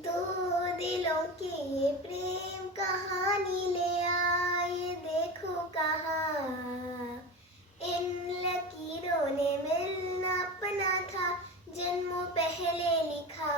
दो दिलों की ये प्रेम कहानी ले आए, देखो कहाँ इन लकीरों ने मिलना अपना था, जन्मों पहले लिखा